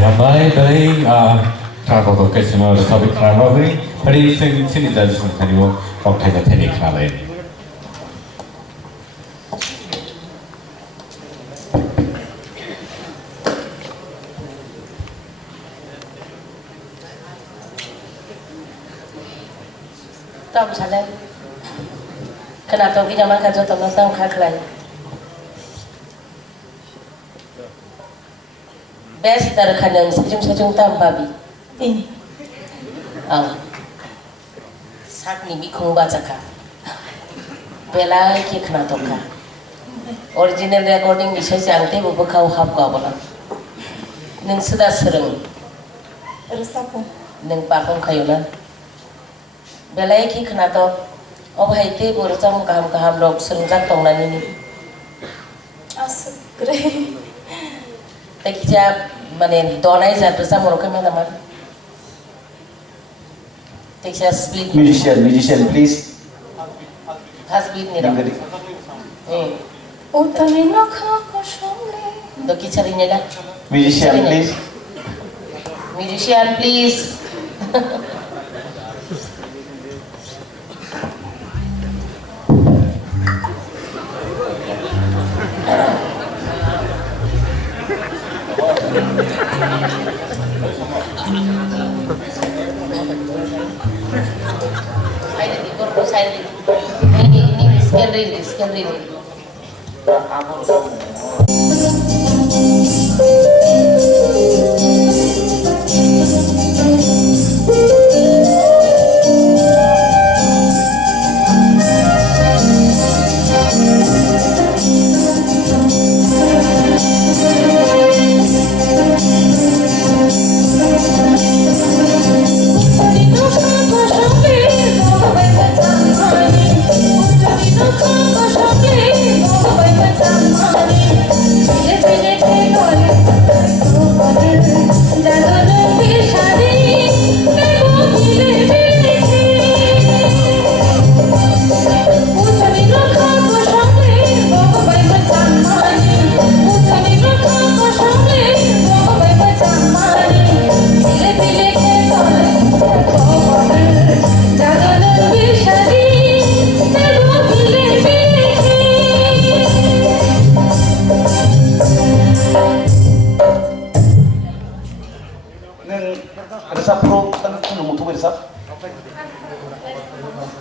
Hambai, Belay, Travel Location or the topic Travel, but it's in Sinization Kanu, or Tagatani Kale. Tom Salem. Kanato Vijaman Kajo Tomasam Kaklai. Best dari kanang sejum tam babi. Ini. Sak ni bikung baca ka. Bela ki kena toka. Original recording ni saya jangte bubu kau hap kau bola. Neng sudah sereng. Rusaku. Neng pakong kayu na. Bela ki kena tok. Oh hai te borjam kaham log sereng jantong na ni. Asuk keren. Tekija manen donai jatuh sama orang kemana mana? Tekija split. Musician, please. Has split ni dah. Utari nak aku shole. Doki cari ni dah. Musician, please. Musician, please. Ini scan read.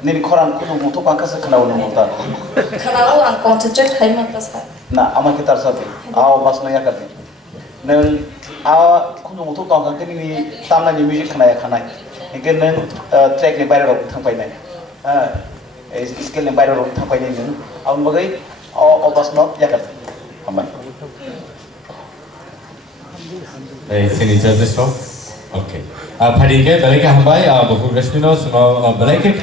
Nini koran kudu mutu pangkas kenal numutan. Kenal ang concentrate kayak mana sah? Nah, ama kita sabi, aw bas naya kati. Neng aw kudu mutu pangkas ini tamna ni music kenal kanai. Ingin neng track ni bayar rok thang pai nai. Skill ni bayar rok thang pai nai neng. Aw bagai aw bas not ya kati. Aman. Sini jadi stop. Okay. Padi ke, balik ke Hambai, buku resmi no, semua balik ke